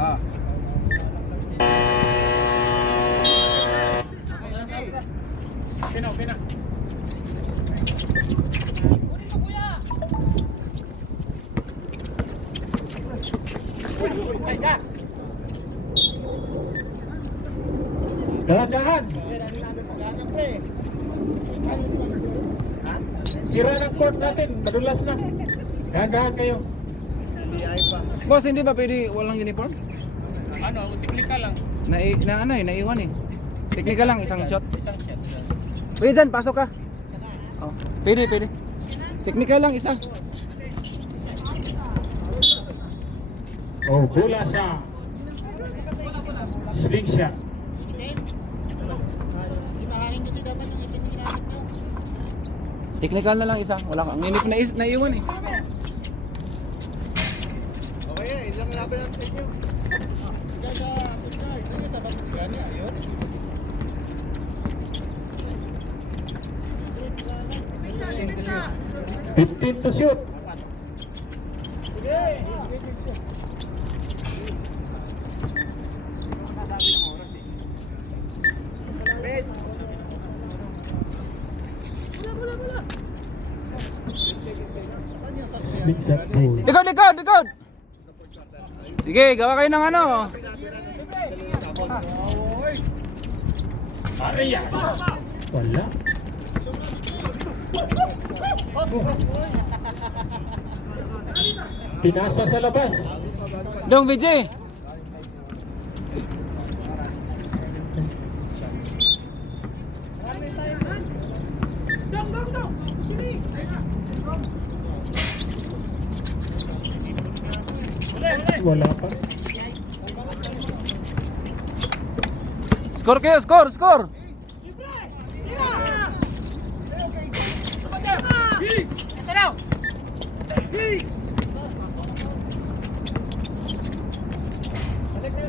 Ah. Pina. Dahan-dahan. Sira ng court natin, madulas na. Dahan-dahan kayo. Boss, hindi ba pwede walang uniform? Ano, technical lang. Naiwan eh. Technical lang, isang shot. Isang shot. Pwede dyan, pasok ka. Oh, pwede. Technical lang, isa. Oh, bola sa slingshot. Technical na lang isa. Wala ka. Ang inip na naiwan eh. Okay, isang laban ang sa inyo. Sa Bagani, ayun. 15 to shoot. Slingshot ball. Likod! Sige, gawa kayo ng ano. Arias. Wala. Pinasa sa labas. Dong, VJ. Wala pa. Score kayo, score!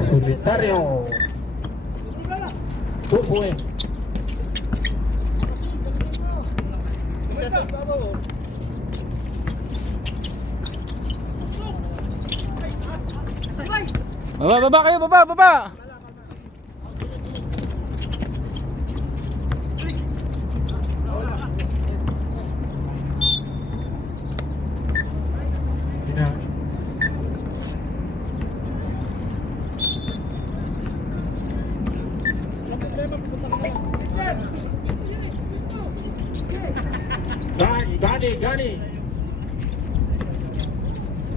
Solitario. 2 points. Baba kayo, baba! Gani.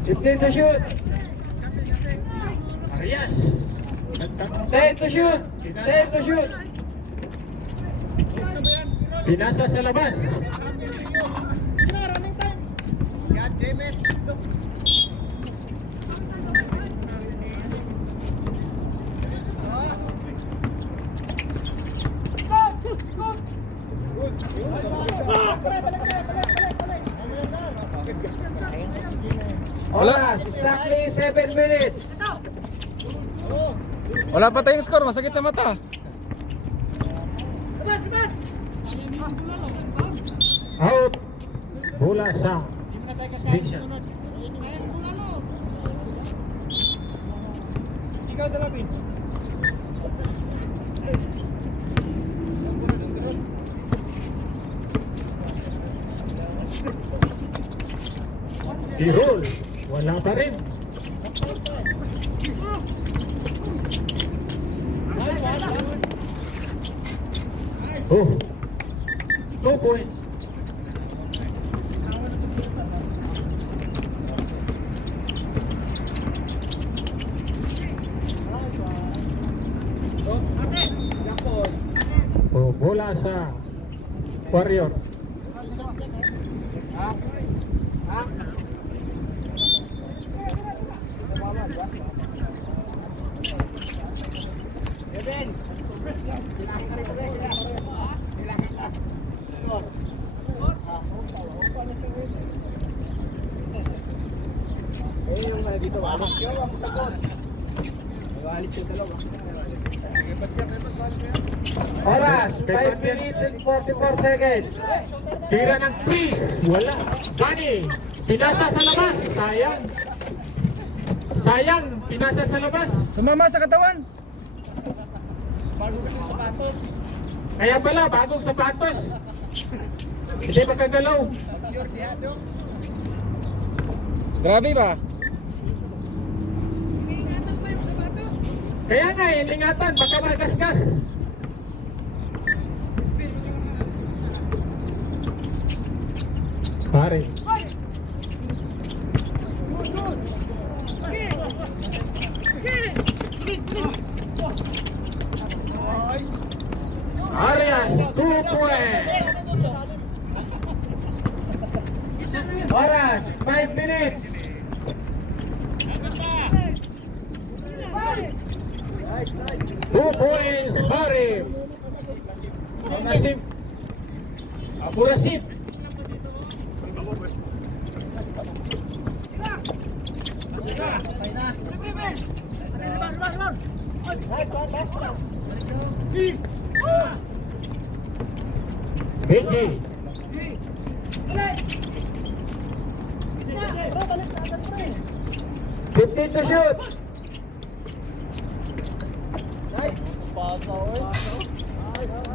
15 to shoot. Arias. 10 to shoot. Pinasa sa labas. God damn it. Wala. Exactly 7 minutes. Wala pa tayong score, masakit sa mata. Out. Bola sa slingshot. Ikaw dalawin. I-roll. Wala pa rin. Oh. 2 points. Oh, bola sa Warrior. Dito, wala. Yung sagot. Magalit yung dalawa. Oras, 5 minutes and 44 seconds. Tira ng 3. Wala. Gani. Pinasa sa labas. Sayang. Sayang. Pinasa sa labas. Sumama sa katawan. Kaya pala, bagong sapatos. Hindi makagalaw. Grabe ba? Kaya nga, ingatan. Baka magasgas. Pare. Arias, 2 points. Oras, 5 minutes. Two points, Pare. Nasib. Apurasip. Benji. 15 to shoot.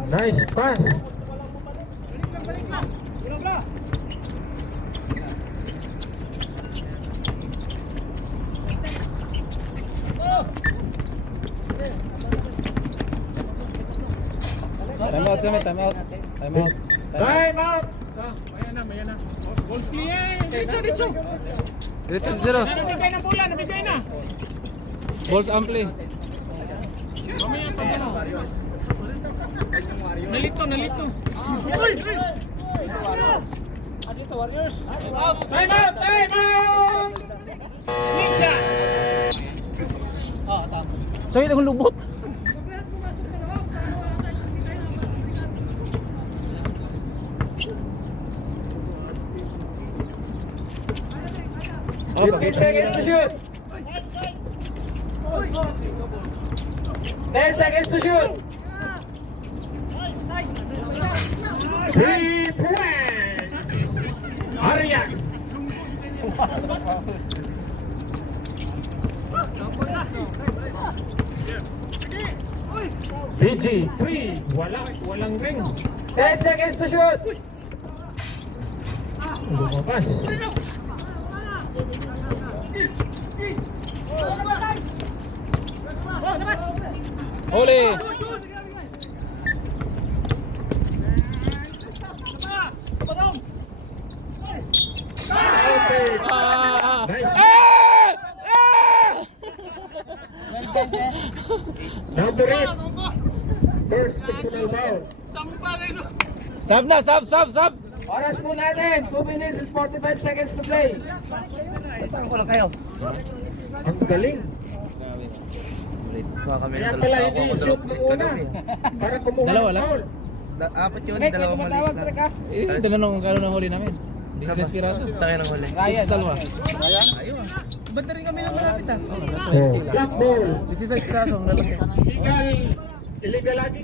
Nice pass. Time out kami, time out. Time out. Time out. Ayan na, ayan na. Ball clear. Dito. Diretso, zero. Nabigay na bola, nabigay na. Balls ampli. Mamaya pa ano. Nalito. Time out. Time out. Swing shot. Sa'yo itong lubot. Oh, 15 seconds to shoot. 10 seconds to shoot. 3 points. Arias. BG, 3. Walang ring. 10 seconds to shoot. Lumabas. Huli. Ah! Nice. Number 8. First personal foul. Sab. Oras po natin. 2 minutes and 45 seconds to play. Ang galing. Kaya pala hindi shoot mo una. Para kumuha Dalawa ng lang? foul. Apat yun, dalawa maliit lang. Tanong kung kano ng huli namin. 16 piraso. Sa akin ang huli. Ryan. Salwa. Ayun. Ba't na rin kami lang malapit ah? Oh, black ball. 16 piraso ang lalaki. Illegal lagi.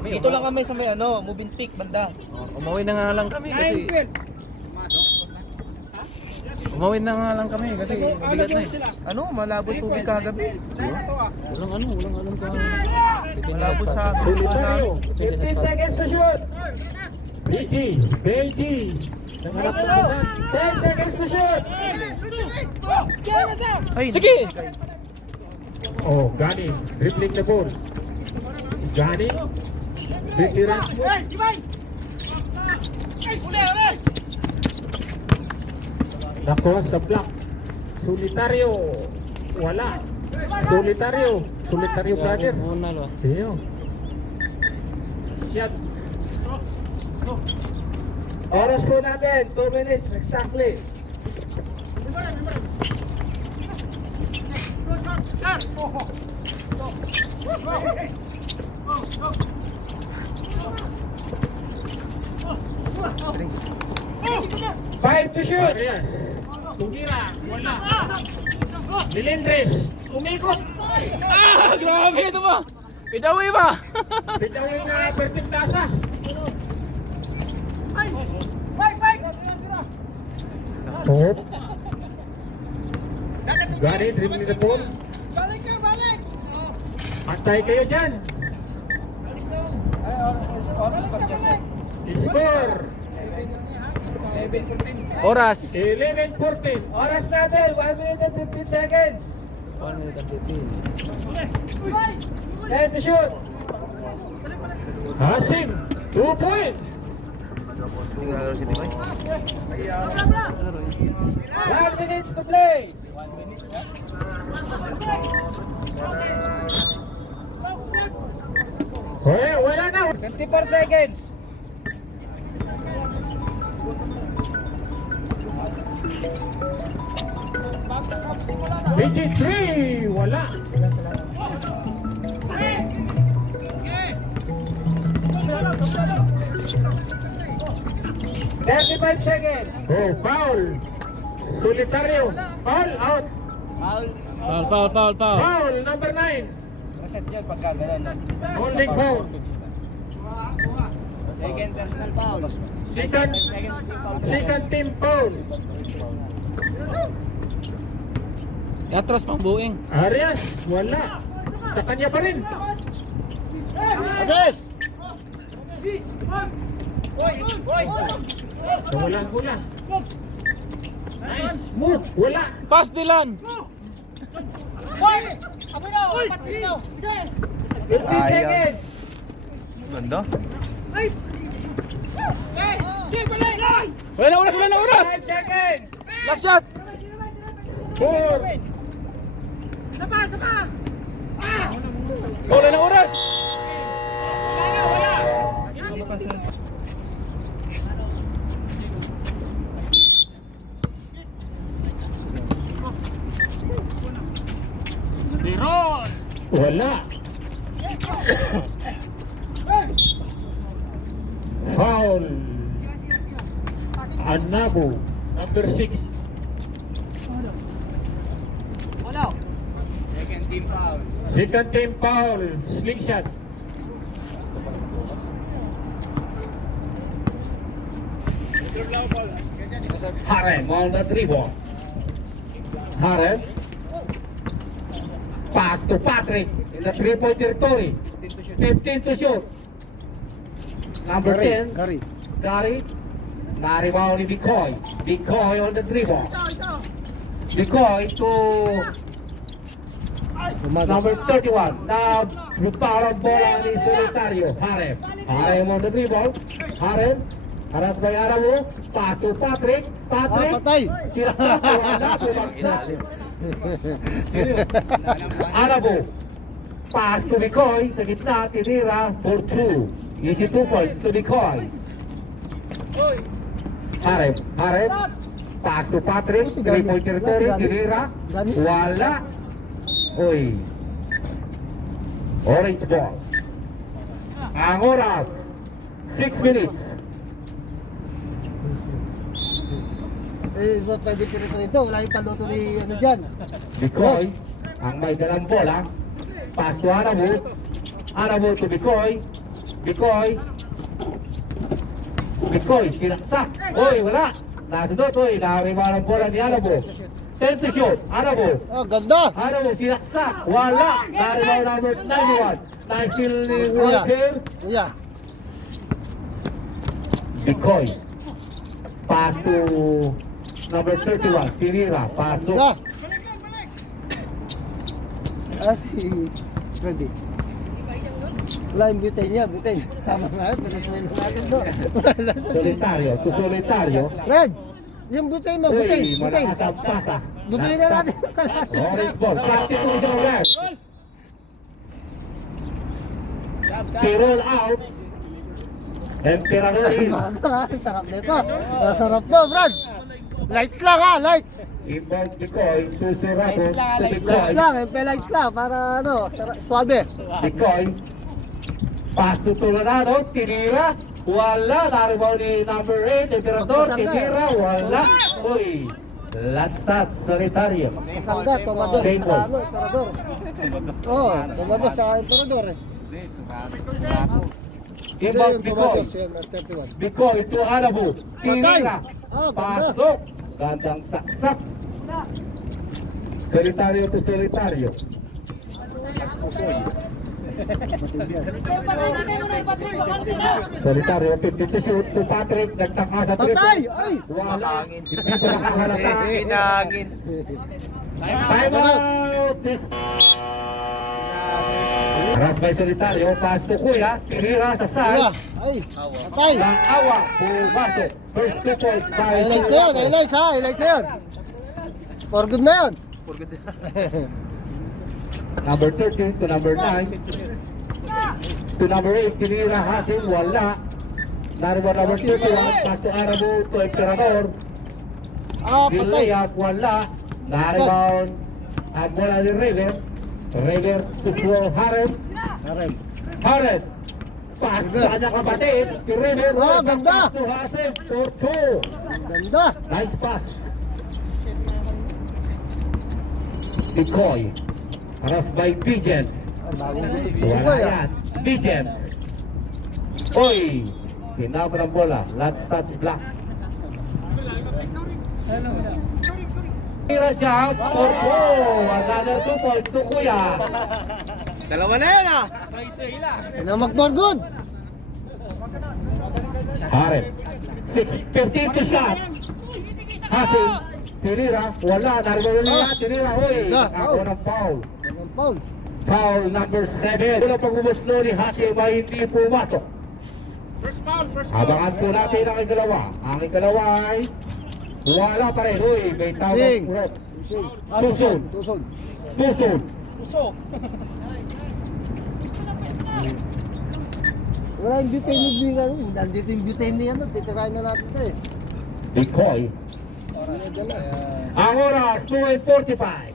Dito lang kami sa may moving peak, bandang. Umuwi na nga lang kami kasi bigat na eh. Malabo tubig kagabi. Walang ka. Malabo sa Solitario. 15 seconds to shoot. BG. Nangarap na kasan. 10 seconds to shoot. Ay, Sige! Oh, Gani. Dribbling the ball. Gani. Bitira. Nakuha sa block. Solitario. Wala. Solitario brother. Muna lo. Iyo. Shot. Oras po natin. 2 minutes exactly. Five to shoot. Arias. Tumira. Wala. Melendres. Umikot. Ah! Grabe ito ba? Pidawi ba? Bidawin na Perfect Plaza. Hope. Gary, dribbling the ball. Antay kayo dyan. Score. Oras. 11-14. Oras natin, 1 minute and 15 seconds. 1 minute and 15. Time to shoot. Hasim, 2 points. 1 minute to play. Wala na. 54 seconds. BG3, wala. $35 seconds. Oh, foul. Solitario. Foul, out. Foul. Foul, number 9. Reset yun pagka gano'n. Only foul. Second personal foul. Second team foul. Atras pang buing. Arias, wala. Sa kanya pa rin. Ades! Wala. Nice move. Wala. Pass Dylan. 15 seconds. Ganda. Wala na oras. 5 seconds. Last shot. 4. Wala na oras. Wala. Foul. Anabu, number 6. Second team foul. Slingshot. Harem on the dribble. Harem. Pass to Patrick in the 3-point territory. 15 to shoot. Number 10. Gary. Na-rebound ni Bicoy. Bicoy on the dribble. Bicoy to number 31. Now, power bola ni Solitario. Harem on the dribble. Harem. Haras by Aramo. Pass to Patrick. Patrick. Sirasak. Wala. Sumagsak. Arabo. Pass to Bicoy. Sa gitna. Tinira for 2. Easy 2 points to Bicoy. Harem. Pass to Patrick. 3-point territory. Tinira. Wala. Uy. Orange ball. Ang oras. 6 minutes. Pwede ko rin ito. Wala yung paluto ni ano dyan. Bicoy, ang may dalang bola. Pass to Aramo. Aramo to Bicoy. Bicoy, sinaksak. Uy, wala. Nasunod, nakariba ng bola ni Aramo. 10 to shoot. Aramo. Oh, ganda. Aramo, sinaksak. Wala. Nakariba number 91. Nice still ni Walker. Kuya. Bicoy. Pass to number 31. Tinira. Pasok. Ganda. Si Freddy. Wala yung butane niya, butane. Tama nga, pinasuhin na natin doon. Solitario. To Solitario. Fred, yung butane mo, butane, Uy, butane. malakas ang pasa. Butane na natin. Orange ball. Substitution red. Tirol out. Emperador in. Sarap nito. Sarap to, Brad. Lights lang ha, lights. Inbound Bicoy to Serrano. To Lights Bicoy. lang, lights lang para ano, suabe. Bicoy. Pass to Tolerano. Tinira. Wala. Naribaw ni number 8. Emperador. Tinira. Wala. Uy. Ladstat, Solitario. Kasangga, Tomados, Same ball. ano, Emperador. Oo, Tomados sa Emperador eh. Hindi, Inbound yung Bikoy. Tomados, yun, at 31. Bikoy to Arabu. Tinira. Ah, ganda. Pasok. Gandang saksak. Solitario to Solitario. Matindi yan. Solitario, 50 to shoot to Patrick. Nagtaka sa triple. Patay! Ay! Wala. Hindi ko nakahalata. Hinangin. Time out! This... Ras by Solitario, pass to Kuya, tinira sa Kuya, side, ay! Patay! naawa, pumasok. First 2 points by Highlights na yun, highlights ha, highlights na yun. For good na yun. Number 13 to number 9. To number 8, tinira Hasim, wala. Nariwa number 31, pass to Arabu, to Emperador. Ah, patay. Nilayap, wala. Naribound, ang bola ni River. River to Swell Harem. Harem. Harem. Pass sa kanyang kapatid. Si River. Oh, ganda. Pass to Hasim. For 2. Ganda. Nice pass. Decoy. Paras by Pigeons. Ang bagong gutok si Wala Kuya. yan. Pigeons. Oy. Hinabra ng bola. Ladstats block. Tira jump. For 2. Another 2 points to Kuya. Dalawa na yan ah. Yan ang mag-for good. Harem. 6-15 to shot. Hasim. Tinira. Wala. Nariwala na. Tinira. Oy. Ganda. Ako ng foul. Yan ang foul. Foul number 7. Wala pang umuslo ni Hasim ay hindi pumasok. First foul. Abangan po natin ang ikalawa. Ang ikalawa ay wala pa rin. Uy, may tawag Sing. ulit. Tusog. Ah, Tusog. tusog. Tusog. Tusog. Wala yung butane ni Bingan. Nandito yung butane ni ano. Titirahin na natin ito eh. Decoy. Dala. Ang oras, 2:45.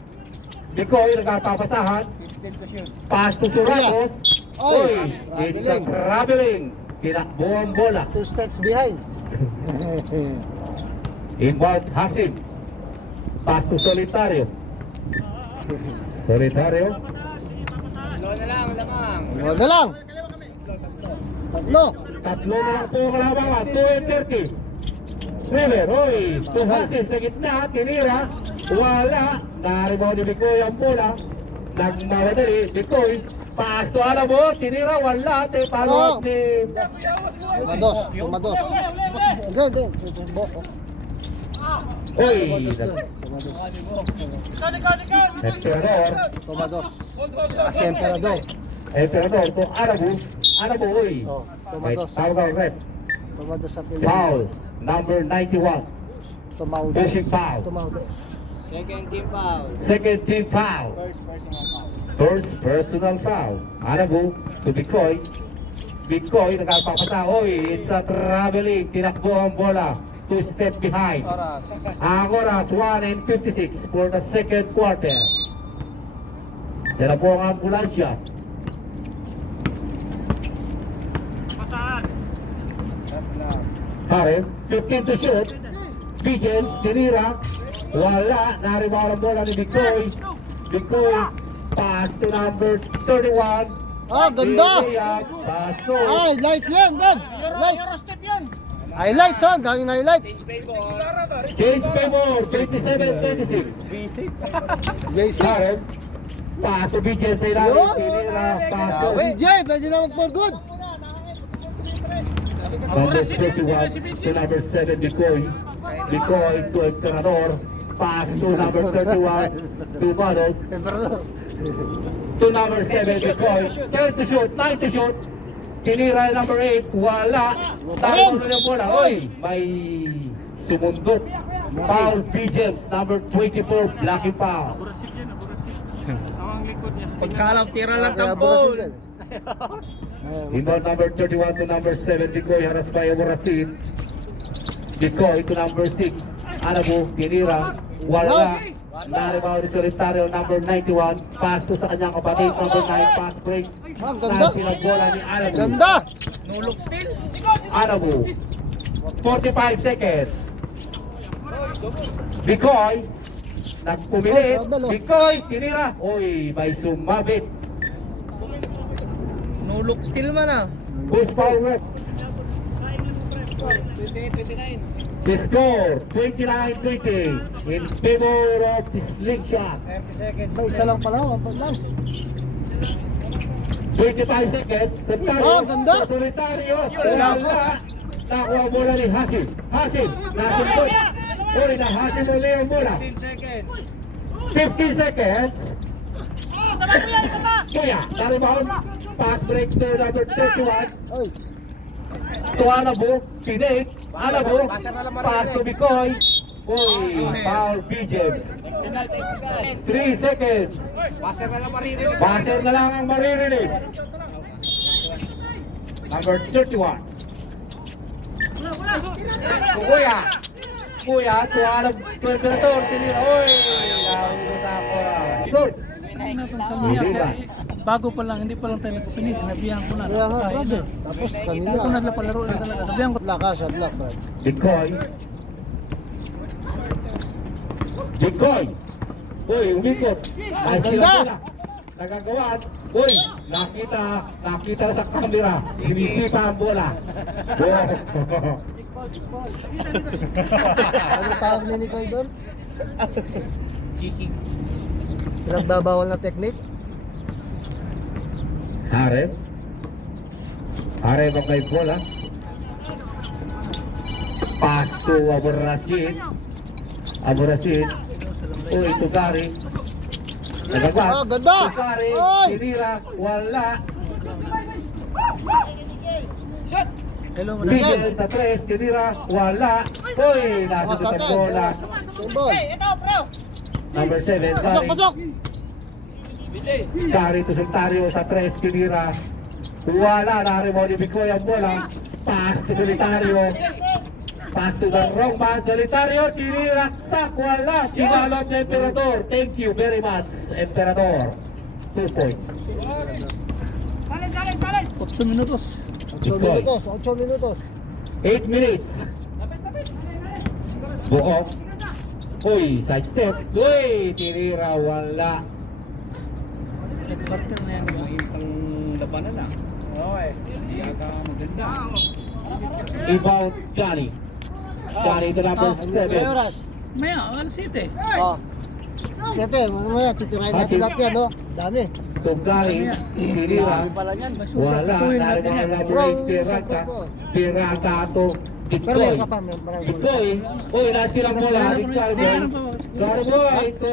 Decoy, nagpapasahan. Pass to Suratos. Oy, Uy, it's a traveling. Tinakbo ang bola. 2 steps behind. Inbound Hasim. Pass to Solitario. Solitario. Ano na lang? Tatlo. Tatlo na lang po ang kalabangan. 2:30. River, oy. To Hasim sa gitna. Tinira. Wala. Naribaw ni Bikoy ang bola. Nagmamadali. Bikoy. Pass to Alamo. Tinira. Wala. Follow up ni... Tomados. Tomados. Hindi, hindi. Boko. Oy. Tomados doon. Tomados. Emperador. Tomados. Kasi Emperador. Emperador to Arabo. Arabo, oy. Oh, May Tomados. tawag ang red. Tomados sa Pilipinas. Foul. Number 91. Tomaudos. Pushing foul. Tomaudos. Second team foul. First personal foul. Arabo to Bikoy. Bikoy nagpapasa. Oy, it's a traveling. Tinakbo ang bola. 2 steps behind. Ang oras 1:56 for the second quarter. Yan na po ang ambulansya. Harem, 15 to shoot. Pigeons, tinira. Wala. Naribaw ang bola ni Bikoy. Bikoy, pass to number 31. Ah, ganda! Paso. Ay, lights yan, Dan! Lights! Highlights, ha? Daming highlights. James Pemor, 27-26. JC. Harem, pass to Pigeons sa ilalim. Yun. Tinira, paso. DJ, pwede na mag-for good. Number 31 to number 7, Bikoy. Bikoy to Emperador. Pass to number 31 to Manos. Emperador. To number 7, Bikoy. 10 to shoot, 9 to shoot. Tinira yung number 8, wala. Taro na yung bola. Oy, may sumundot. Foul, Pigeons, number 24, Blacky Foul. Aburasip yan, aburasip. Ang likod niya. Pagkalap, tira lang Kaya tampol. Brasil yan. Inbound number 31 to number 7, Bikoy, haras by Omorasin. Bikoy to number 6, Arabo, tinira, wala. Naribaw ni Solitario, number 91, pass to sa kanyang kapatid, number 9, pass break. Ah, ganda. Pass ng bola ni Arabo. Ganda! Arabo, 45 seconds. Bicoy, nagpumilit. Ay, trouble, oh. Bicoy, tinira. Uy, may sumabit. No look skill man ah. Who's power? The score, 29-20 in favor of the slingshot. 30 seconds. May isa lang pala, wapag lang. 25 seconds. Solitario. Oh, ganda. Solitario. Wala. Nakuha bola ni Hasim. Hasim. Nasumpot. Uli na Hasim uli ang bola. 15 seconds. 15 seconds. Kuya, na-rebound. Pass break to number 31. Oy, To Anabo. Pinake. Anabo. Pass to Bicoy. Uy, foul B-James. 3 seconds. Passer na lang maririnig. Passer na lang ang maririnig. Number 31. Kuya. Kuya, tuwa ng temperature. Tinira. Uy, lang sa ako. Good. Hindi ba? Bago pa lang, hindi pa lang tayo nagpinis. Sinabihan ko na. kaya nga, Brad eh. Tapos kanina. Hindi ko na palaro na talaga. Sabihan ko. Shot luck, Brad. Bicoy. Bicoy. Uy, umikot. Ay, sila Ganda. bola. Nagagawan. Uy, nakita sa camera. Sinisipa ang bola. Wow. Ano tawag ni Nicole doon? Pinagbabawal na technique? Harem. Harem ang kay bola. Pass to Abu Rashid. Abu Rashid. Uy, Tugari. Nagagawan. Ah, ganda. Tugari. Oy. Sinira. Wala. Hello, Bigel sa 3, tinira, wala. Uy, nasa sa sa bola. Symbol. Number 7, Pasok, pasok! Gary to Solitario sa 3, tinira. Wala, narimaw ni Bicoy ang bola. Pass to Solitario. Pass to the wrong man. Solitario, tinira, sak, wala. Develop ni Emperador. Thank you very much, Emperador. 2 points. 8 minutos. 8 minutos, 8 minutos. 8 minutes. Buo. Uy, side step. Uy, tinira, wala. Nag-quarter na yan. Ang labanan ah. Oo eh. Siyaka maganda. Rebound, Johnny. Johnny to number 7. oras? Maya, alas 7. Oh. 7, mamaya, titirahin natin lahat yan, no? Dami. Tugari, tinira, Dami pala yan. wala. Narinig ang number 8, Pirata. Pirata to Pero Dikoy. meron ka pa, meron pa rin. Dikoy. Uy, nastil ang bola. Dikoy. Garboy to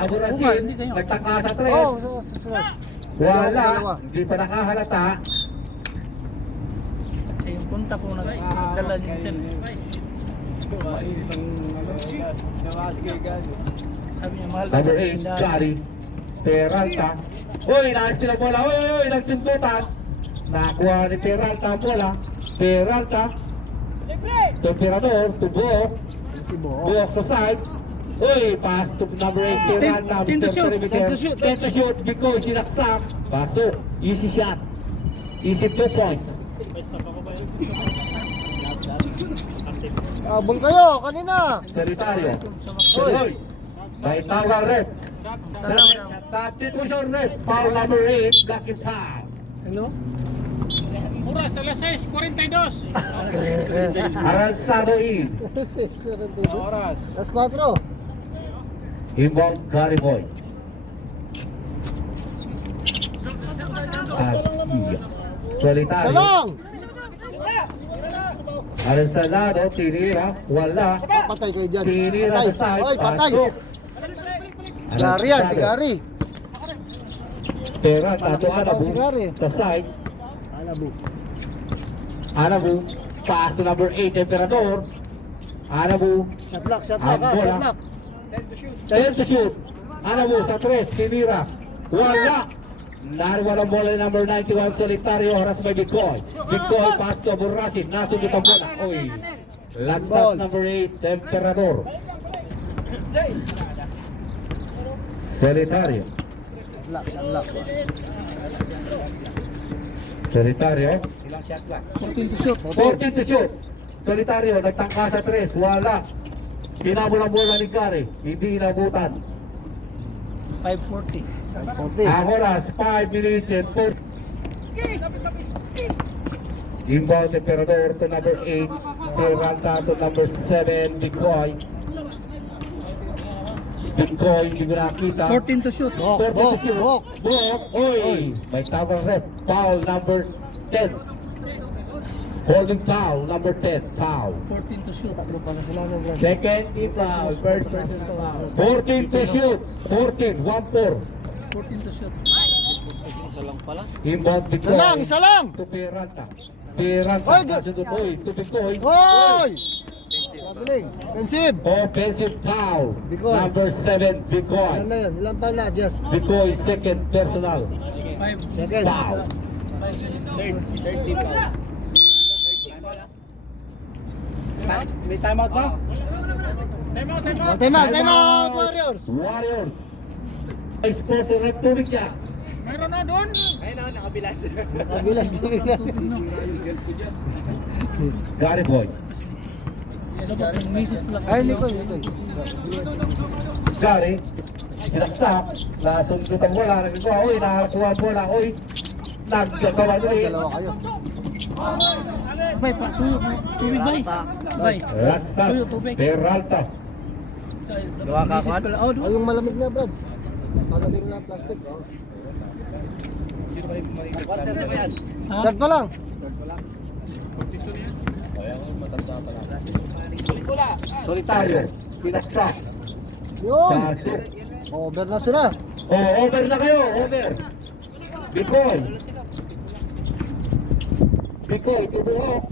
Abu Rashid. Nagtaka sa 3. Oh, susunod. Wala. Hindi pa nakahalata. Kaya yung punta ko nagdala din siya. Sabi niya, mahal Number kasi 8, tindahan. Gary. Peralta. Uy, nastil ang bola. Uy, nagsundutan. Nakuha ni Peralta ang bola. Peralta. Temperador, tubok. Si Bo. Buhok sa side. Uy, pass to number 8, Peralta. Ten to shoot. Ten to shoot. 10 to shoot because sinaksak. Pasok. Easy shot. Easy 2 points. Abang kayo, kanina. Solitario. Oy. Uy, may tawag rep. Substitution rep. Foul number 8, black and foul. Hello? Oras, alas 6:42. Aranzado in. Oras. Las 4. Inbound Gary Boy. Solitario. Salang! Aranzado, tinira, wala. Patay kayo dyan. Tinira Patay. sa side. Oy, patay. Pasok. Gary yan, si Gary. Pera, tato Anabu. Si Gary. Sa side. Anabu. Anabu. Pass to number 8, Emperador. Anabu. Shot lock, shot Ang lock, bola. shot lock. 10 to shoot. Anabu sa 3, tinira. Wala. Nariwala ang bola ni number 91, Solitario, haras by Bicoy. Bicoy, pass to Abu Rashid. Nasugit ang bola. Uy. Last touch number 8, Emperador. Solitario. Shot lock. Solitario. 14 to shoot. 14 to shoot. Solitario, nagtangka sa 3, wala. Hinabol ang bola ni Gary. Hindi inabutan. 540. 40. Ang oras, 5 minutes and 4. Inbound Emperador to number 8. Peralta to number 7. Bikoy. Bikoy, hindi ko nakita. 14 to shoot. Bok, 14 to bok, shoot. bok. Bok. Oy! May tawag ang ref. Foul number 10. Holding foul number 10. Foul. 14 to shoot. Tatlo pa na sila ng Brad. Second team foul. First person foul. 14 to shoot. 14. 1-4. 14 to shoot. Inbound Isa lang, Bikoy. isa lang! To Peralta. Peralta. Oy, Nasa doon. Oy, to Bikoy. Hoy! Mabiling. Offensive. Offensive foul. Bikoy. Number 7, Ilan Bikoy. na yun? Ilang pa na, Jess? Bikoy, second personal. 5. Second. Foul. May timeout ba? Oh, time out, Warriors! Warriors. Exposure ng tubig siya. Mayroon na doon. Kabilang din Gary Boy. Ay, Nicole. Gary. Sinaksak. Nasundot ang bola. Nagagawa. Uy, nakakuha ang bola. Uy. Nagkagawa ulit. Dalawa kayo. Bay, pa, suyo. Tubig, bay. Bay. That's Suyo, tubig. Peralta. Misis pala. Oh, Ay, yung malamig na, Brad. Palagay mo na plastic. Oh. ha? Third pa lang. Solitario. Sinaksak. Yun. Pasok. Over na sila. Oh, over na kayo. Over. Bikoy. Bikoy, tubuhok.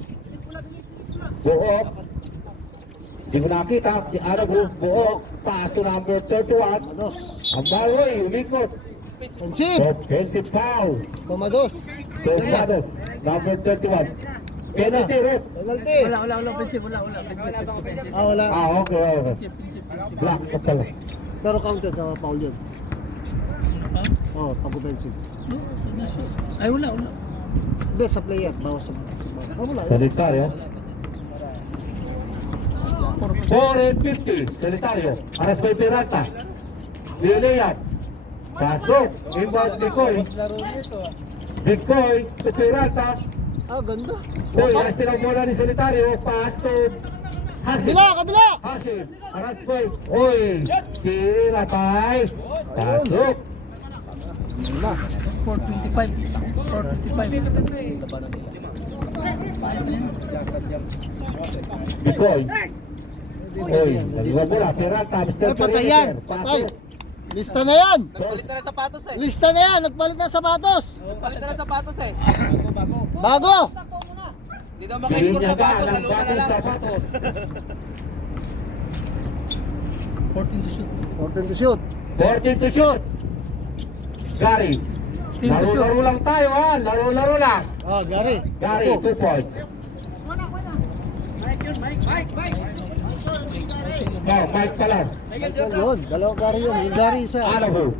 Buhok. Hindi ko nakita. Si Arabo, buhok. Paso number 31. Tomados. Ang baloy, umikot. Offensive. Offensive foul. Tomados. Tomados, number 31. Penalty, ref. Penalty. Wala, offensive. Wala. Offensive. Ah, wala. Ah, okay. Black ka pala. Pero counted sa foul yun. Oh, pag-offensive. Ay, wala. Hindi, sa player. Bawas sa... Ah, wala. Solitario. 4-50. Solitario. Aras by Peralta. Lilian. Pasok. Inbound Bikoy. Bikoy to Peralta. Ah, ganda. Boy, aras din ang bola ni Solitario. Pass to Hasim. Kabila! Hasim. Aras boy. Uy. Tira tay. Pasok. Wala. 425. Bikoy. Uy, nagawang bola. Peralta. Mr. Ay, patay yan. Patay. Lista na yan. Palit na ng sapatos eh. Lista na yan. Nagpalit ng sapatos. Palit na ng sapatos eh. Bago. Hindi daw maka-score sapatos, sa luma na lang. sapatos. 14 to shoot. 14 to shoot. 14 to shoot. Gary. Team to shoot. Laro-laro lang tayo ha. Laro-laro lang. Ah, Gary. Gary, 2 points. No, Mike pa lang. Yun. Dalawang Gary yun. Yung Gary isa. Alabo.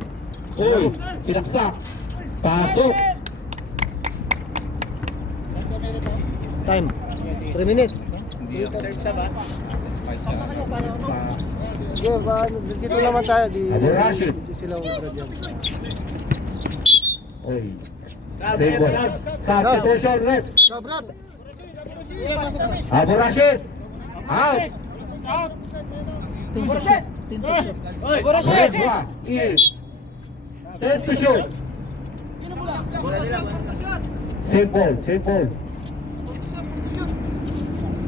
Uy, sinaksak. Pasok. Time. 3 minutes. Sige, dito naman tayo. Abu Rashid. Di sila umbrad yan. Uy. Save ball. Substitution rep. Sobrang. Abu Rashid. Out. 10 to shoot. 10 to shoot. Red ba? In. 10 to shoot. Save ball. Save ball.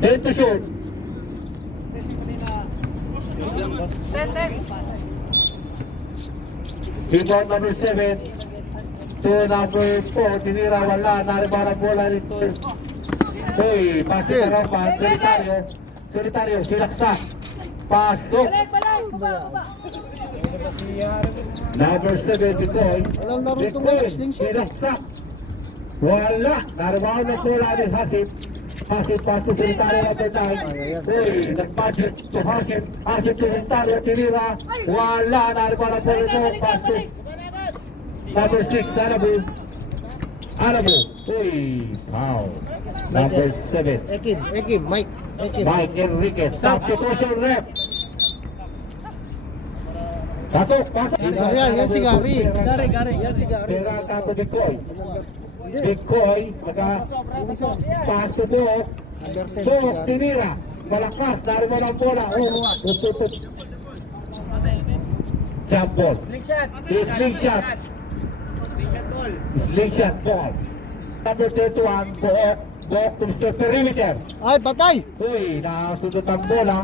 10 to shoot. 10. Rebound number 7 to number 4. Tinira, wala. Naribara bola nito. Uy, pasok na raw pa. Solitario. Solitario, sinaksak. Pasok. Number 7, Bikoy. Walang laro itong Bikoy, wrestling shot eh. sinaksak. Wala. Naribara na bola ni Hasip. Hasip, pass to Solitario at the time. Uy, nag-budget to Hasip. Hasip to Solitario, tinira. Wala. Naribara bola ito. Pass to number 6, Arabo. Arabo. Uy, wow. Number 7. Ekim, Mike. Ekim. Mike Enriquez. Substitution rep. Pasok, pasok. Yan si Gary. Gary. Yan si Gary. Peralta to Bikoy. Hindi. Bikoy, pass to Buhok. Number 10 si Buhok, Gary. tinira. Malakas, dari mo ng bola. Tutupot. Jump ball. Slingshot. Slingshot ball. Number 31, Buhok. Buhok to Mr. Perimeter. Ay, patay! Uy, nakasundot ang bola.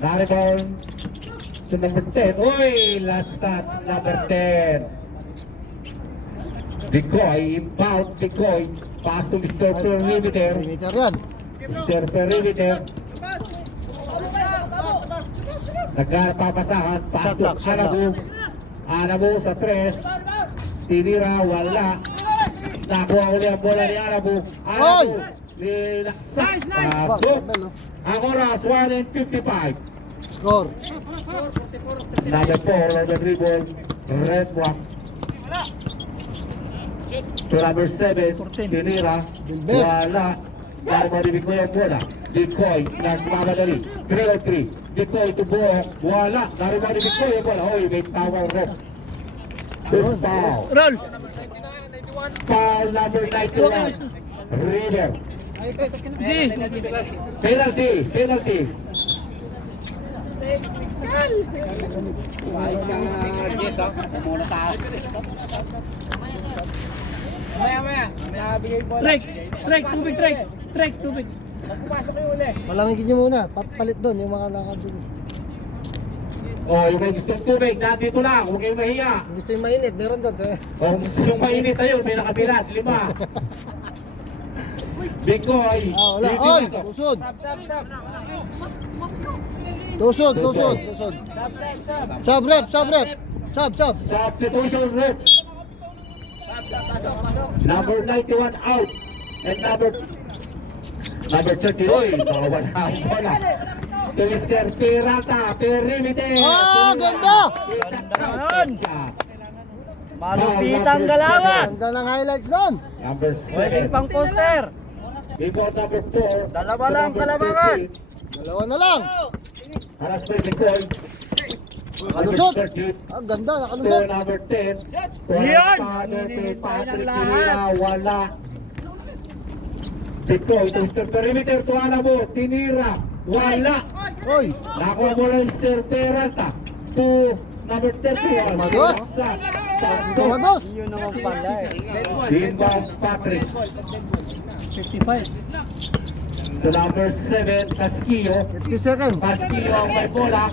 Nariball to number 10. Uy, last touch, number 10. Bikoy, inbound, Bikoy. Pass to Mr. Perimeter. Perimeter yan. Mr. Perimeter. Nagpapasahan. Pass to Shot lock. Anabu. Anabu sa 3. Tinira, wala. Nakuha uli ang bola ni Anabu. Anabu. Nilaksak. Pasok. Ang oras, 1 and 55. Score. Number 4 on the dribble, red one. To number 7, tinira, wala. Narimoribig mo yung bola. Bikoy, nagmamadali. 3-on-3. Bikoy to Buhok, wala. Narimoribig mo yung bola. Oy, may tawang red. This foul. Roll. Foul number 91. River. Penalty. Trek, tubig. Palamigin nyo muna. Papalit doon yung mga nakadun. Oh, yung may gustong tubig, nandito lang. Huwag kayong mahiya. Kung gusto yung mainit, meron doon. Oh, gusto yung mainit ayun, may nakabilat, 5. Bikoy. Wala. Ay, tusod. Tusod. Sub rep. Sub. Substitution rep. Number 91 out. And number 30. Oy, bawal ang bola. To Mr. Peralta, Perimeter. Ganda! Malupitang galawan. Ganda ng highlights doon. Number 7. poster. Before number 4. Dalawa lang kalamangan. Dalawa na lang. Aras pa yung Bikoy. Nakalusot. Ganda, To nakalusot. number 10. Yan! Patrick Tinira, wala. Bikoy to Mr. Perimeter, to Anabu, Tinira, wala. Hoy, Nakuha mo lang Mr. Peralta. To number 31. Mados. Tomados. Inbound Patrick. 55. To number 7, Casquillo. 50 seconds. Casquillo ang may bola.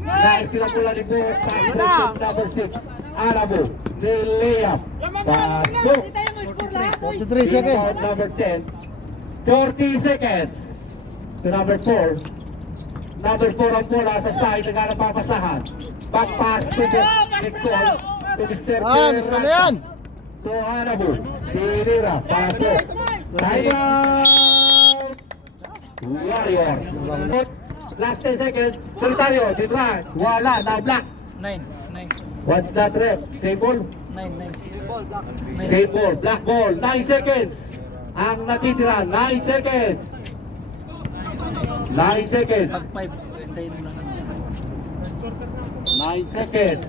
Nais sila bola ni Buhok. Pasok to number 6. Anabu. Nilayap. Pasok. 43 seconds. Inbound number 10. 40 seconds. To number 4. Number 4 ang bola sa side. Nagkanapapasahan. Back pass to the Nicole. To Mr. Gusto na yan. To Anabu. Tinira. Pasok. Time out! Warriors. Last 10 seconds. Solitario. Titry. Wala. Now black. 9. What's that ref? Save ball? 9. Save ball. Black ball. 9 seconds. Ang natitira. 9 seconds. 9 seconds. 5. 9 seconds.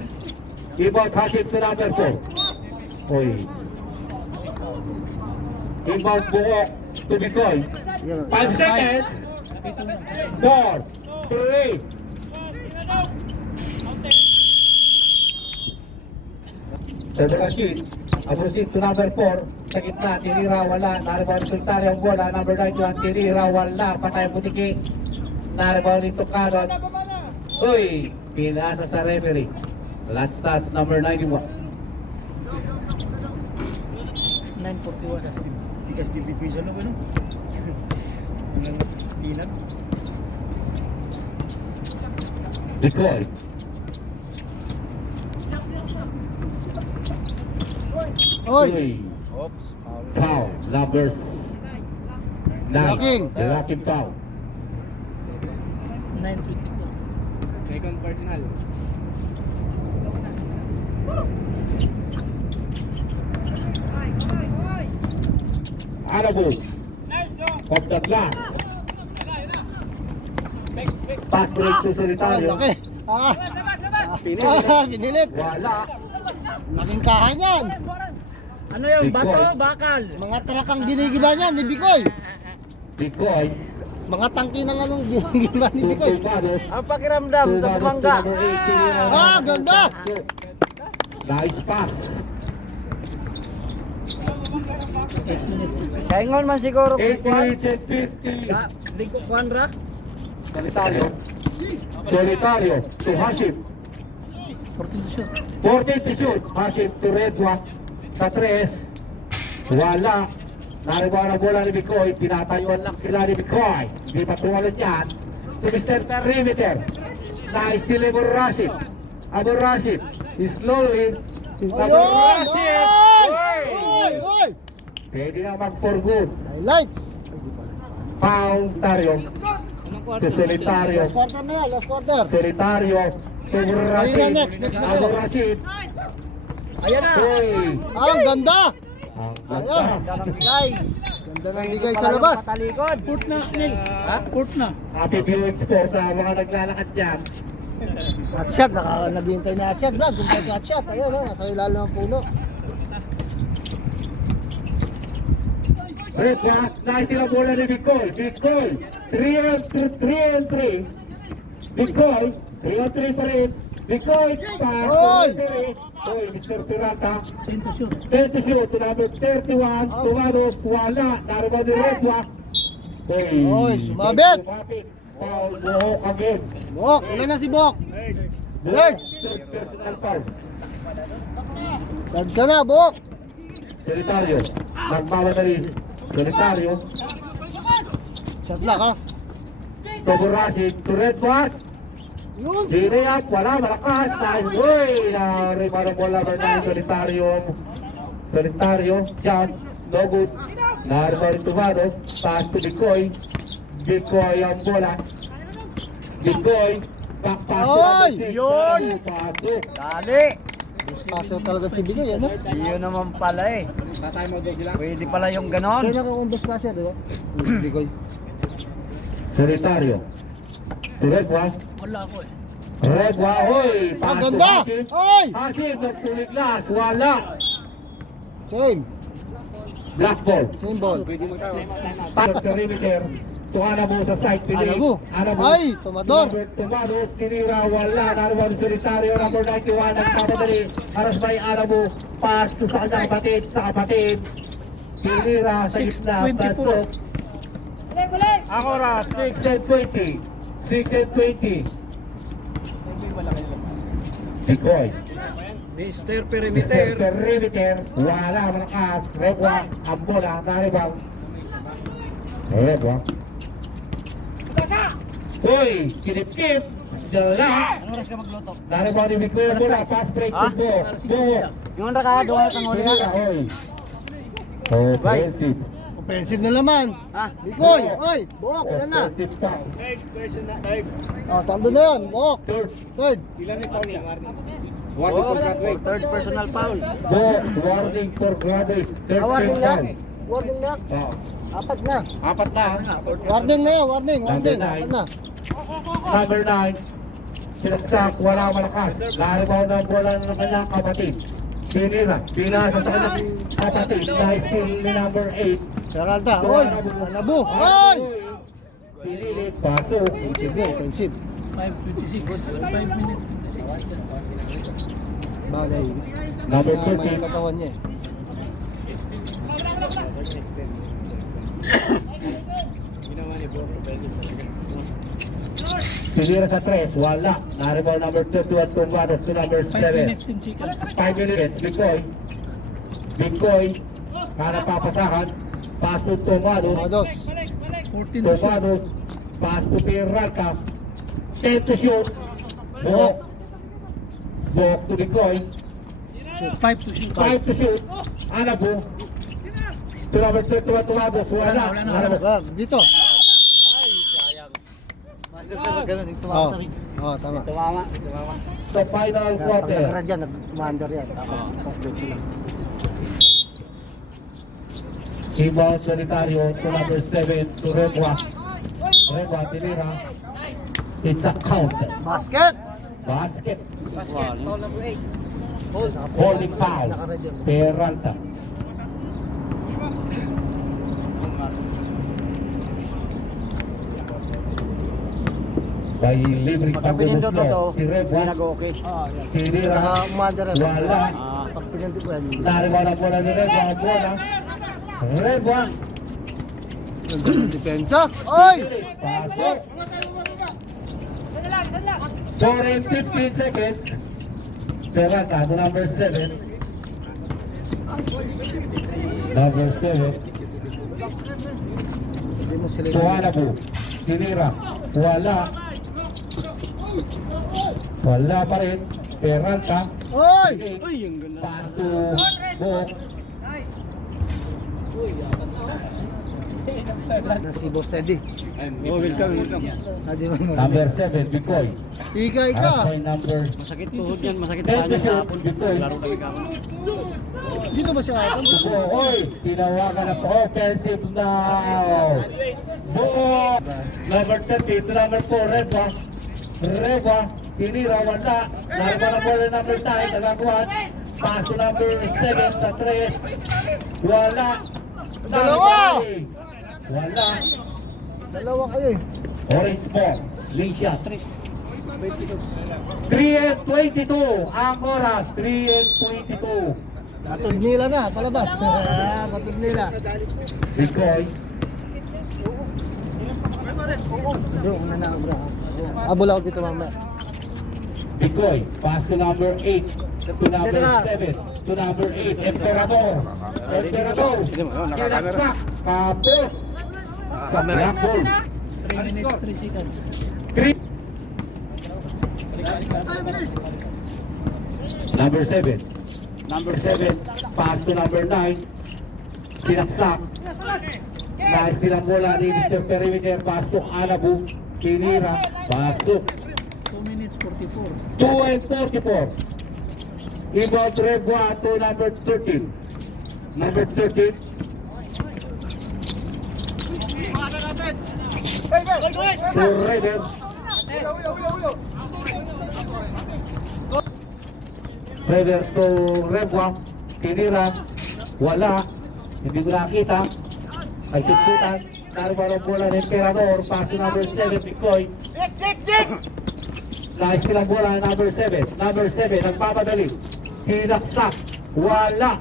Inbound passes to number 4. Oy. Inbound Buhok to Bikoy. 5 seconds. 4, 3. Sa Rashid, proceed to number 4. Sa gitna, tinira, wala. Naribaw resultari ang bola. Number 91, tinira, wala. Patay Butiki. Naribaw ni Tukaron. Uy, pinasa sa referee. Last stats, number 91. 9:41. Tigas di bitwis ano ba no? Tinan. Bikoy. Hoy, Oops. Foul. Numbers 9. Locking. The locking foul. 9:24. Second personal. Anabu. Of the glass. Pass break to Solitario. laki. Pinilit. Wala. Laking kahan yan. Ano yung Bikoy. bato, bakal? Mga trakang ginigiba niyan ni Bikoy. Bikoy. Mga tangki ng anong ginigiba ni Bikoy. Tumados. Ang pakiramdam sa Tumados bumangga. to number 18. Ah, ganda. Nice pass. Saingon man siguro. 8 minutes and 50. Ligo Juanra. Solitario. Solitario to Hashim. 14 to shoot. Hashim to Redwa. Sa 3. Wala. Naribaw na bola ni Bikoy. Pinatayuan lang sila ni Bikoy. Hindi pa tuwalan yan. To Mr. Perimeter. Nice steal Abu Rashid. Abu Rashid. Slowly. Abu Ayun! Rashid. Oy! Oy! Oy! Pwede na mag-for good. Highlights. Ay, di pala. Pound Tario. To Solitario. Last quarter na yan, last quarter. Solitario. To Abu Rashid. Next na Abu po. Rashid. Ayan na. Uy. Ah, ang ganda. Ang Sayang. ganda. Ganang bigay. Ganda ng bigay sa labas. Patalikod. Put na, Snell. Ha? Put na. Happy viewing score sa mga naglalakad dyan. Atshot, naghihintay na Atshot, Brad. Kung pwede Atshot, ayun, nasa ilalim ng puno. Redwa, nice sila bola ni Bikoy. Bikoy, 3 and 3. Bikoy, 3 and 3 pa rin. Bikoy, pass. Oy! Oy, Mr. Pirata. 10 to shoot. To number 31. Tumanos, wala. Naribaw ni Redwa. Oy, sumabit. Foul, buhok agad. Bok, ilan na si Bok? Third personal foul. Dad ka na, Bok. Solitario, nagmamadali. Solitario, Shot lock, ha? Tobo Rashid, to Redwa. Yun. Dinayap, wala, malakas. Nice. Uy, naribaw na bola ba ng Solitario. Solitario, jump, no good. Naribaw rin Tumanos, pass to Bikoy. Bikoy ang bola. Bikoy, back pass to number Oy, 6. yun. Pasok. Dali. Paso talaga si Bikoy, ano? Yun naman pala eh. Pwede pala yung ganon. Siya nakakumbos passer, di ba? Bikoy. Solitario. To Redwa. Redwa, oy. Ang Pass to ganda! Hashim. Oy! Hashim, nagtuliglas. Wala. Same. Black ball. Same ball. Pass perimeter. To Anabo sa side. Anabo. Ay, Tomador. Tumados, tinira, wala. Nariwan Solitario, number 91. Nagpapadali. Aras may Anabo. Pass to sa kanyang kapatid. Sa kapatid. Tinira sa gitna. Pasok. Ako ra, 6 and 20. 6 and 20. Bikoy. Mr. Mr. Perimeter. Perimeter. Wala, malakas. Redwa. Ang bola. Nariwan. Redwa. Uy, kinip-kip. Dala. Ano oras ka magluto? Naribaw ni Bikoy ang bola. Pass break to Bo. Bo. Yung ra ka, doon ka nguli Tinira, ka. oy. Offensive. Offensive na naman. Ha? Bikoy, oy, Bok, ilan na? Offensive foul. Oh, tando na yan, Bok. Third. Third. Oh, third personal foul. Bo. Warning for graduate. Third Warning na. foul. Warning na. Oh. Apat na. Apat na. Warning na yan, warning. Number Warning. nine. Apat na. Number 9. Sinagsak, wala malakas. Naribaw na ang bola ng kanyang kapatid. Pinira. Pinasa sa kanyang kapatid. Nice steal ni number 8. Saralta, oy, Anabo. Oy! Pinilit, pasok. Offensive na, offensive. 5 minutes, 26 seconds. Bagay. Number Sa may 13. katawan niya eh. Pinira sa 3, wala. Naribaw number 2 at Tumbados to number 5 7. minutes, 10 seconds. 5 minutes, Bikoy. Bikoy. Para papasahan. Pass to Tumbados. Tomados. 14 to shoot. Tumbados. Pass to Pirralca. 10 to shoot. Bok. Bok to Bikoy. 5 to shoot. 5 to shoot. Anabo. To number 2 to Tumbados. Wala. Wala na. Anabo. Brad, dito. Oh, oh, tama. Tumama. Sa final Pag quarter. nagrad yan, nag-commander yan. Tapos dito lang. Rebound Solitario to number 7 to Redwa. Redwa, tinira. It's a count. Basket! basket. Basket, foul number 8. Hold. Holding foul. Naka-red yun. Peralta. By libreng Pag pinindot mo to, pagbubuslot, si Red hindi One, nag-okay. tinira, Naka-umada rin. wala. Pag pinindot mo yan, hindi. Nariwala po na ni Red One, bola. Red One, Nandun yung depensa. Oy! pasok. Score in 15 seconds. Peralta, to number 7. Number 7. Hindi mo sila. Tuwalabu, tinira, wala. Wala pa rin. Peralta, Oy! pass to Book. Na si Boss Teddy. Welcome. Adi mo. Number 7, Bikoy. Ika. Harap point number Masakit tuhod yan, masakit 10 to shoot, Bikoy. Dito ba siya kaya? Buko, oy, tinawagan na po, offensive now. Buko, number 30 to number 4, Redwa. Redwa, tinira, wala. Narima na po rin number 9, nagaguan. Pass to number 7 sa 3. Wala. Dalawa! Wala. Dalawa kayo eh. Orange ball, sling shot. 3 and 22 ang oras, 3 and 22. Katod nila na, palabas. Katod nila. Bikoy, Bro, una na bro. Abulaw dito mamaya. Bikoy, pass to number 8, to number 7, to number 8, Emperador. Emperador, sinaksak, kapos, sa black ball. 3 minutes, 3 seconds. 3. Number 7. Number 7, pass to number 9, sinaksak. Nice nilang bola ni Mr. Perimeter, pass to Alabu, tinira, pasok. 2 minutes, 44. 2 and 44. Rebound Redwa to number 13. Number 13. To Raider. Raider to Redwa. Tinira. Wala. Hindi ko nakita. Ay sikutan. Naruman ang bola ng Emperador. Pass to number 7. Bikoy. Nice nilang bola number 7. Number 7, nagpapadali. Hinaksak. Wala.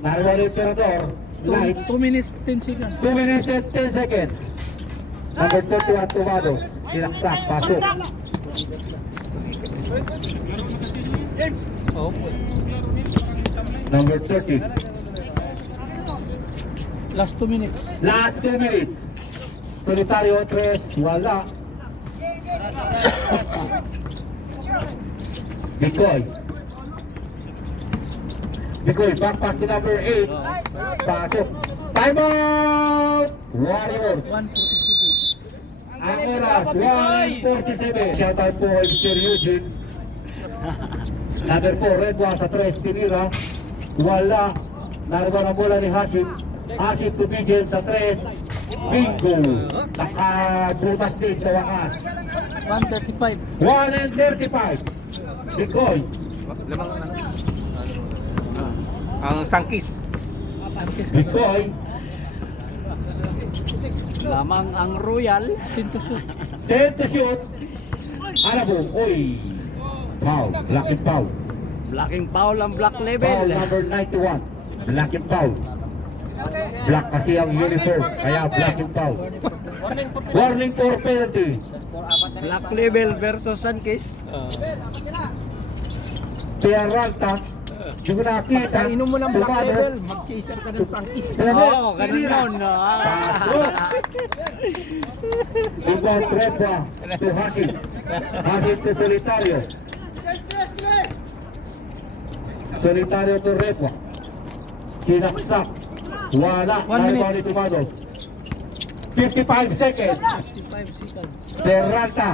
Naruman ang Emperador. Light. 2 minutes, 10 seconds. 2 minutes and 10 seconds. Number 21, Tomados. Sinaksak. Pasok. Number 30. Last 2 minutes. Last 2 minutes. Solitario 3. Wala. Bikoy. Bikoy, back pass to number 8. Pasok. Time out! Warriors. 1:47. Ang oras, 1:47. Shout out po kay Mr. Eugene. Number 4, Redwa sa 3, tinira. Wala. Naruman ang bola ni Hashim. Hashim to Bijen sa 3. Bingo. Nakabutas din sa wakas. 1:35. 1 and 35. Bikoy. Ang sangkis. Bikoy. Lamang ang Royal. 10 to shoot. 10 to shoot. Alabong. Uy. Foul. Blocking foul. Blocking foul ang black Foul level. number 91. Blocking foul. Black kasi ang uniform. Kaya blocking foul. Warning for penalty. Black level versus Sankis. Peralta. Yung nakita. Inom mo ng black Tumalo. label. Mag-chaser ka ng sangkis. Oo, ganun Tinira. yun. Pasok. Rebound Redwa to Hashim. Hashim to Solitario. Solitario to Redwa. Sinaksak. Wala. 1 minute. Naribali Tumados. 55 seconds. 55 seconds. Peralta.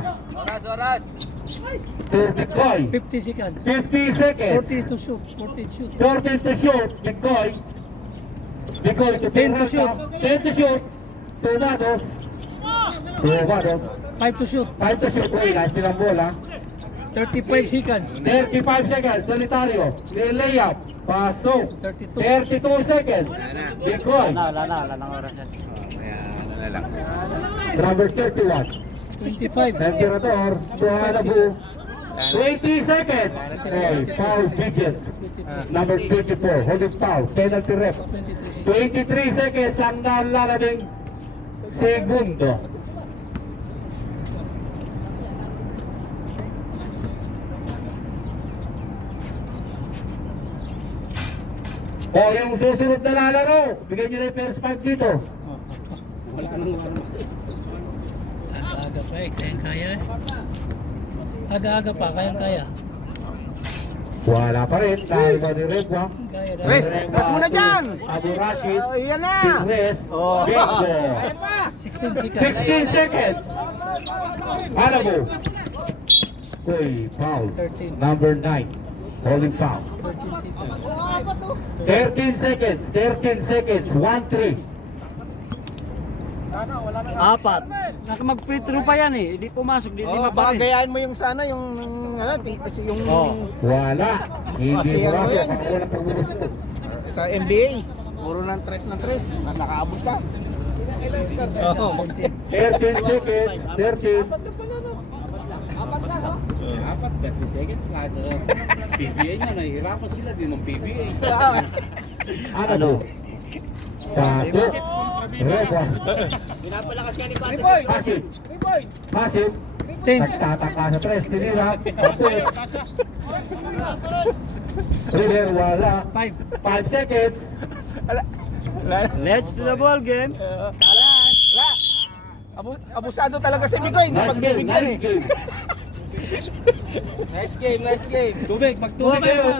To Bikoy. 50 seconds. 50 seconds. 40 to shoot. 40 shoot. 14 to shoot. Bikoy. Bikoy to 10 to Peralta. shoot. 10 to shoot. Tumados. Tumados. 5 to shoot. 5 to shoot. Uy, nice nilang bola. 35 seconds. 35 seconds, Solitario. Layup. Pasok. 32 seconds. Bikoy. Wala na oras yan. Number 31. 65. Temperator. Suhanabu. 20 seconds. Okay, foul digits. Number 24. Holding foul. Penalty rep. 23 seconds ang nalalabing segundo. O yung susunod na lalaro, bigyan nyo na yung first 5 dito. Aga-aga pa eh, kaya eh. Aga-aga pa, kaya. Wala pa rin, dahil ba ni Redwa? Res, res muna dyan! Abu Rashid, Oh, yan na! Tigres, Oh. Bingo. 16 16 seconds. seconds. Hanabu. Uy, foul. 13. Number 9, holding foul. 13 seconds, 1-3. Apat. Mag-free throw pa yan eh. Hindi pumasok, di Oh, lima baka pa rin. gayaan mo yung sana, yung ano, yung Wala. Hindi Kasi ano pumasok. yan? Walang pagbubusto. sa NBA. Puro ng tres, na nakaabot ka. Oh. 13 seconds, 13. Apat, 30 seconds lang. PBA nyo, nahihirapan sila, di mong PBA. Ano? Pasok. Redwa. Pasig. Pasig. 10. Nagtataka sa tres. Tinira. Tapos. River, wala. 5 seconds. Let's to the ball game. Abusado talaga si Bigoy, hindi Nice game, magbibigyan nice eh. game. Nice game, nice game. Tubig, magtubig kayo.